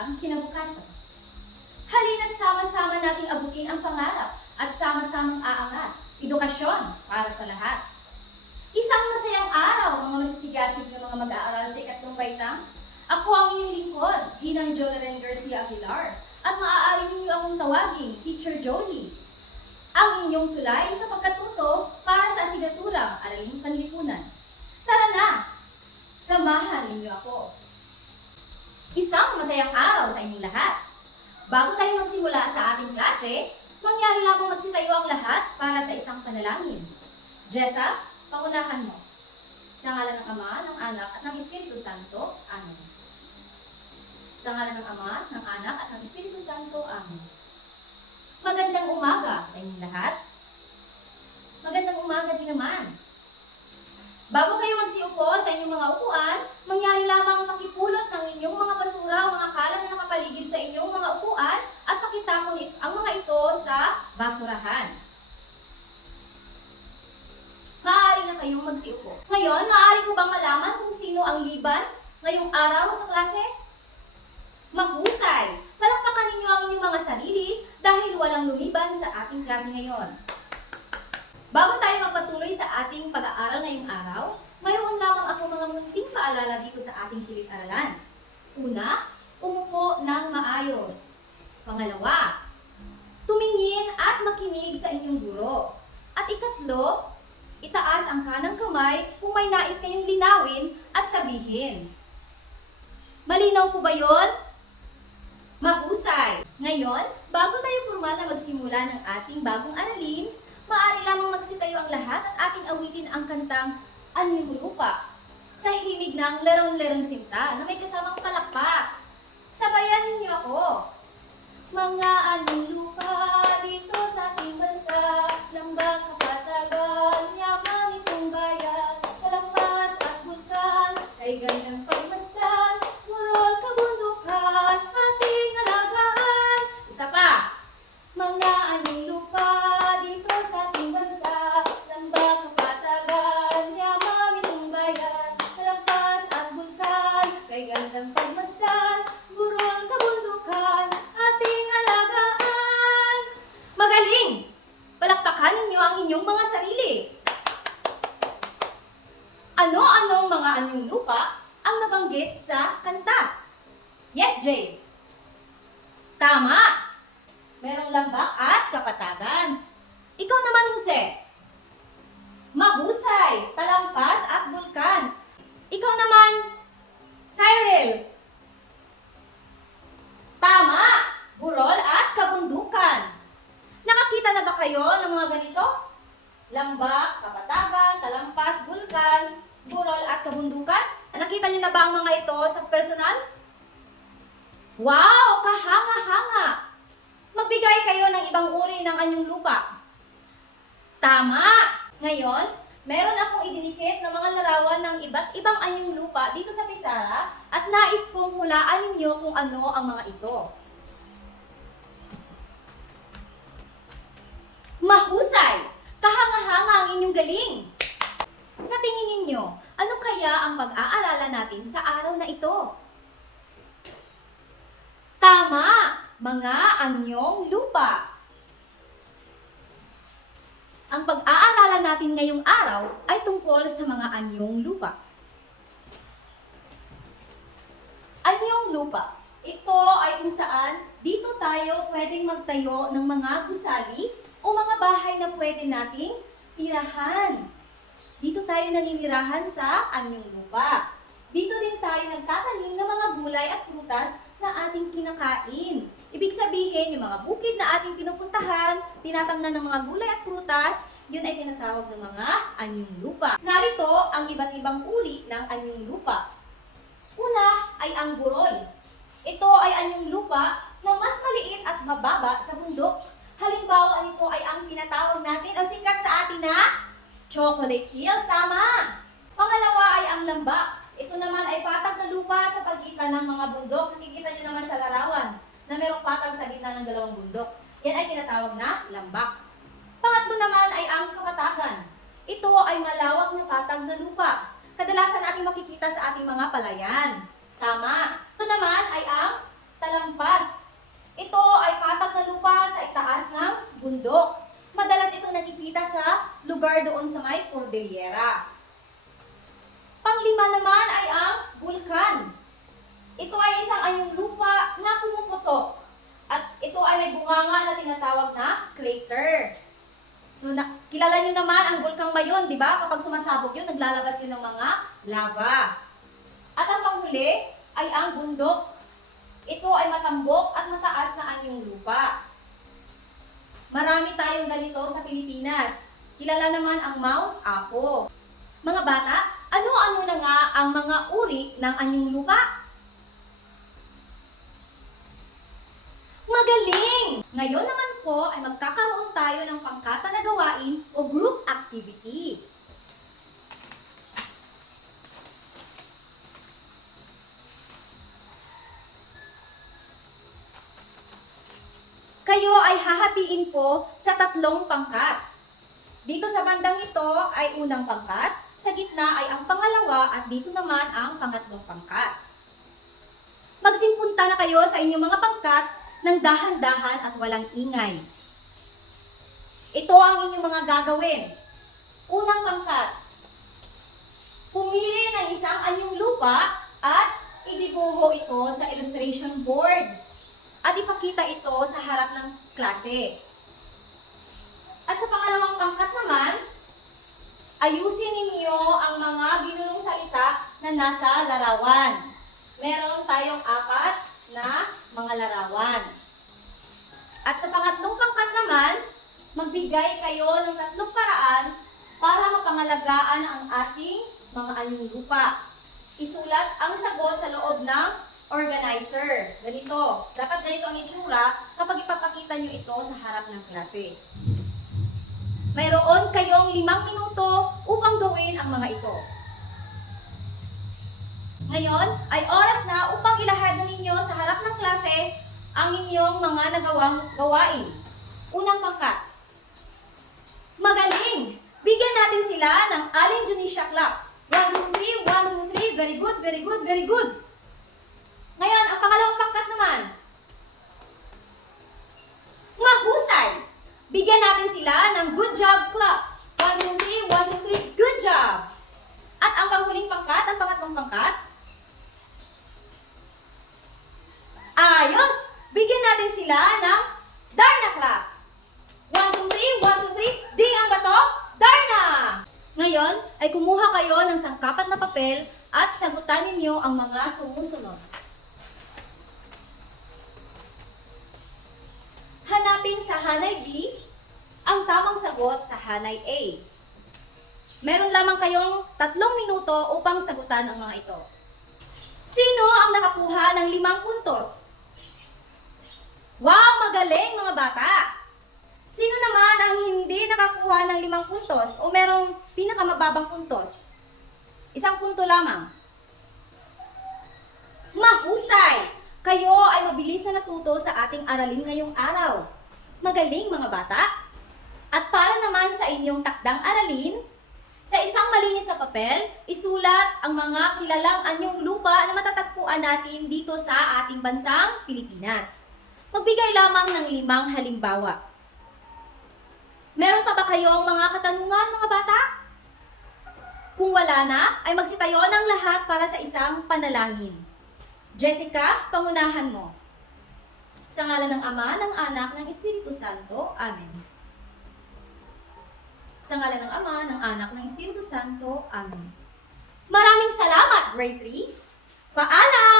magandang kinabukasan. Halina't sama-sama nating abutin ang pangarap at sama-samang aangat. Edukasyon para sa lahat. Isang masayang araw, mga masisigasig na mga mag-aaral sa ikatlong baitang. Ako ang inyong lingkod, Ginang Jolaren Garcia Aguilar, at maaari ninyo akong tawagin, Teacher Jolie. Ang inyong tulay sa pagkatuto para sa asignaturang Araling Panlipunan. Tara na! Samahan ninyo ako. Isang masayang araw sa inyong lahat. Bago tayo magsimula sa ating klase, mangyari lamang magsitayo ang lahat para sa isang panalangin. Jessa, paunahan mo. Sa ngalan ng Ama, ng Anak, at ng Espiritu Santo. Amen. Sa ngalan ng Ama, ng Anak, at ng Espiritu Santo. Amen. Magandang umaga sa inyong lahat. Magandang umaga din naman. Bago kayo magsiupo sa inyong mga upuan, mangyari lamang pakipulot ng inyong mga basura o mga kalat na nakapaligid sa inyong mga upuan at pakitapon ang mga ito sa basurahan. Maaari na kayong magsiupo. Ngayon, maaari ko bang malaman kung sino ang liban ngayong araw sa klase? Mahusay! Palakpakan ninyo ang inyong mga sarili dahil walang lumiban sa ating klase ngayon. Bago tayo magpatuloy sa ating pag-aaral ngayong araw, mayroon lamang ako mga munting paalala dito sa ating silid-aralan. Una, umupo ng maayos. Pangalawa, tumingin at makinig sa inyong guro. At ikatlo, itaas ang kanang kamay kung may nais kayong linawin at sabihin. Malinaw po ba yon? Mahusay! Ngayon, bago tayo formal na magsimula ng ating bagong aralin, maaari lamang magsitayo ang lahat at ating awitin ang kantang Anyong Lupa sa himig ng Leron-Leron Sinta na may kasamang palakpak. Sabayan ninyo ako. Mga anyong lupa dito sa ating bansa, lambak kapatagan, yaman itong bayan, kalampas at bulkan, ay gandang pagmasdan, murol kabundukan, ating alagaan. Isa pa. Mga anyong lupa dito sa ating bansa, lambak kapatagan, yaman itong bayan, kalampas at bulkan, kay gandang pagmasdan, burol kabundukan, ating alagaan. Magaling! Palakpakan ninyo ang inyong mga sarili. Ano-anong mga anyong lupa ang nabanggit sa kanta? Yes, Jay. Tama! Merong lambak at kapatagan. Ikaw naman, Jose. Mahusay, talampas at bulkan. Ikaw naman, Cyril. Tama, burol at kabundukan. Nakakita na ba kayo ng mga ganito? Lambak, kapatagan, talampas, bulkan, burol at kabundukan. Nakita niyo na ba ang mga ito sa personal? Wow, kahanga-hanga. Magbigay kayo ng ibang uri ng anyong lupa. Tama! Ngayon, meron akong idinikit na mga larawan ng iba't ibang anyong lupa dito sa pisara at nais kong hulaan ninyo kung ano ang mga ito. Mahusay! Kahanga-hanga ang inyong galing! Sa tingin ninyo, ano kaya ang pag-aaralan natin sa araw na ito? Tama! Mga anyong lupa. Ang pag-aaralan natin ngayong araw ay tungkol sa mga anyong lupa. Anyong lupa. Ito ay kung saan dito tayo pwedeng magtayo ng mga gusali o mga bahay na pwede nating tirahan. Dito tayo naninirahan sa anyong lupa. Dito din tayo nagtatanim ng mga gulay at prutas na ating kinakain. Ibig sabihin, yung mga bukid na ating pinupuntahan, tinatamnan ng mga gulay at prutas, yun ay tinatawag ng mga anyong lupa. Narito ang iba't ibang uri ng anyong lupa. Una ay ang burol. Ito ay anyong lupa na mas maliit at mababa sa bundok. Halimbawa nito ay ang tinatawag natin o sikat sa atin na Chocolate Hills. Tama! Pangalawa ay ang lambak. Ito naman ay patag na lupa sa pagitan ng mga bundok. Nakikita nyo naman sa larawan na merong patag sa gitna ng dalawang bundok. Yan ay tinatawag na lambak. Pangatlo naman ay ang kapatagan. Ito ay malawak na patag na lupa. Kadalasan natin makikita sa ating mga palayan. Tama. Ito naman ay ang talampas. Ito ay patak na lupa sa itaas ng bundok. Madalas itong nakikita sa lugar doon sa may Cordillera. Panglima naman ay ang bulkan. Ito ay isang anyong lupa na pumuputok. At ito ay may bunganga na tinatawag na crater. So, kilala nyo naman ang bulkang Mayon, di ba? Kapag sumasabog yun, naglalabas yun ng mga lava. At ang panghuli ay ang bundok. Ito ay matambok at mataas na anyong lupa. Marami tayong ganito sa Pilipinas. Kilala naman ang Mount Apo. Mga bata, ano-ano na nga ang mga uri ng anyong lupa? Magaling! Ngayon naman po ay magkakaroon tayo ng pangkata na gawain o group activity. Kayo ay hahatiin po sa 3 pangkat. Dito sa bandang ito ay unang pangkat, sa gitna ay ang pangalawa at dito naman ang pangatlong pangkat. Magsimpunta na kayo sa inyong mga pangkat ng dahan-dahan at walang ingay. Ito ang inyong mga gagawin. Unang pangkat, pumili ng isang anyong lupa at idibuho ito sa illustration board at ipakita ito sa harap ng klase. At sa pangalawang pangkat naman, ayusin ninyo ang mga ginulong salita na nasa larawan. Meron tayong 4 na mga larawan. At sa pangatlong pangkat naman, magbigay kayo ng 3 paraan para mapangalagaan ang ating mga anyong lupa. Isulat ang sagot sa loob ng organizer. Ganito. Dapat ganito ang itsura kapag ipapakita nyo ito sa harap ng klase. Mayroon kayong 5 minuto upang gawin ang mga ito. Ngayon ay oras na upang ilahad na ninyo sa harap ng klase ang inyong mga nagawang gawain. Unang pangkat. Magaling! Bigyan natin sila ng Allen Junisha clap. 1, 2, 3, 1, 2, 3. Very good, very good, very good. Ngayon, ang pangalawang pangkat naman. Mahusay! Bigyan natin sila ng good job clap. 1, 2, 3, 1, 2, 3. Good job! At ang panghuling pangkat, ang pangatlong pangkat. Ayos! Bigyan natin sila ng Darna clap. 1, 2, 3, 1, 2, 3. Ding ang bato, Darna! Ngayon ay kumuha kayo ng sangkapat na papel at sagutan ninyo ang mga sumusunod. Hanapin sa hanay B ang tamang sagot sa hanay A. Meron lamang kayong 3 minuto upang sagutan ang mga ito. Sino ang nakakuha ng 5 puntos? Wow, magaling mga bata! Sino naman ang hindi nakakuha ng 5 puntos o merong pinakamababang puntos? 1 punto lamang. Mahusay! Kayo ay mabilis na natuto sa ating aralin ngayong araw. Magaling mga bata! At para naman sa inyong takdang aralin, sa isang malinis na papel, isulat ang mga kilalang anyong lupa na matatagpuan natin dito sa ating bansang Pilipinas. Magbigay lamang ng 5 halimbawa. Meron pa ba kayong mga katanungan mga bata? Kung wala na, ay magsitayo ng lahat para sa isang panalangin. Jessica, pangunahan mo. Sa ngalan ng Ama, ng Anak, ng Espiritu Santo. Amen. Sa ngalan ng Ama, ng Anak, ng Espiritu Santo. Amen. Maraming salamat, Grade 3. Paalam!